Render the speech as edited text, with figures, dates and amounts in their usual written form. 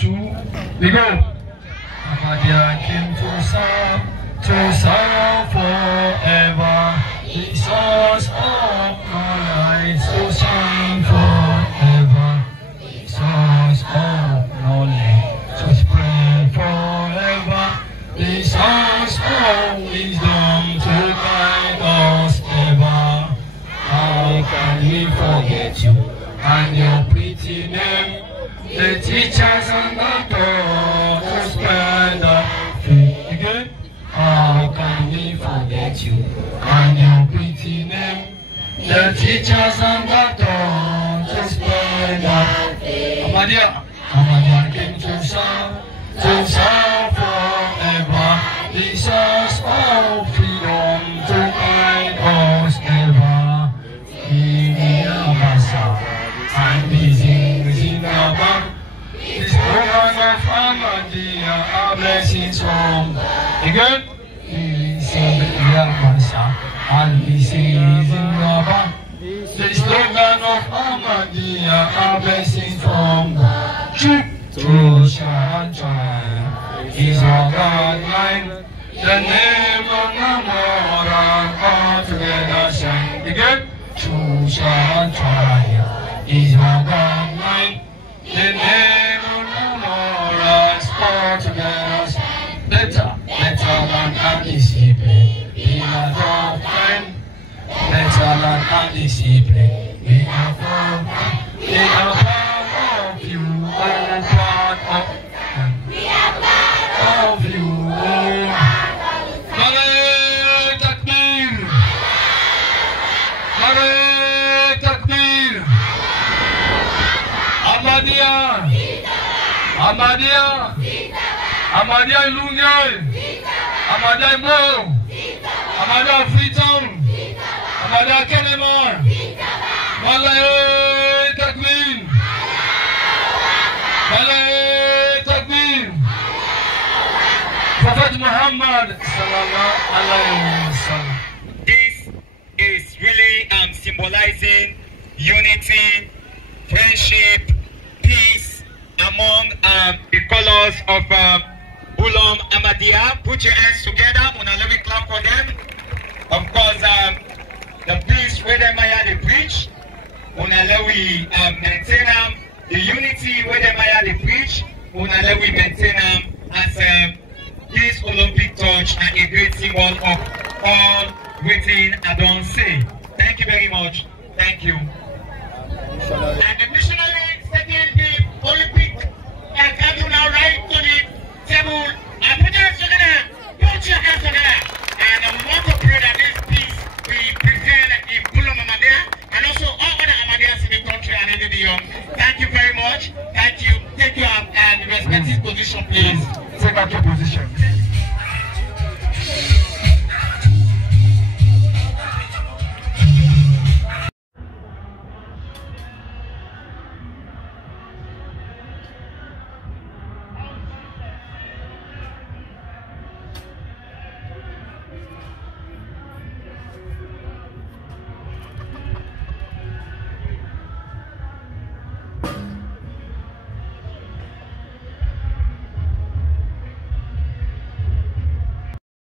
2, we go. Ahmadiya came to serve forever. The source of my life to shine forever. The source of knowledge to spread forever. The source of wisdom to guide us ever. How can we forget you and your pretty name? The teachers and the doctors spread the faith. Again. How can we forget you and your pretty name? The teachers and the doctors spread the faith. Ahmadiya came to serve forever. The source of freedom to guide us ever. And Zindabad. This program of Ahmadiya are blessings from again. And this is Zindabad. The slogan of Ahmadiya are blessings from to shine, shine is our guideline. The name of the Lord all together shine. Again, to shine, shine is our guideline. The name of the Lord all together shine. Better than a discipline. We are the friend. Better than a discipline. We are proud of you. And proud of you. Nare Takbir. Nare Takbir. Ahmadiya. Ahmadiya. Ahmadiya Lungay. Ahmadiya Mo. Ahmadiya Freetown. Ahmadiya Kenemar. Nare Takbir. Nare Takbir. Prophet Muhammad sallallahu alaihi wasallam. This is really symbolizing unity, friendship, peace among the colors of Bولم Ahmadiya. Put your hands together. Let me clap for them. Of course, the peace where they might preach. Let we maintain the unity where they might preach. Let we maintain as this Olympic touch and a great symbol of all waiting I don't say. Thank you very much. Thank you. And the missionary second Olympic and now right to the table. And put your hands together. Put your hands together. And we want to pray that this peace will prevail in Bولم Ahmadiya and also all other Ahmadiyas in the country and in the beyond. Thank you very much. Thank you. Take your respective position, please. Take up your position.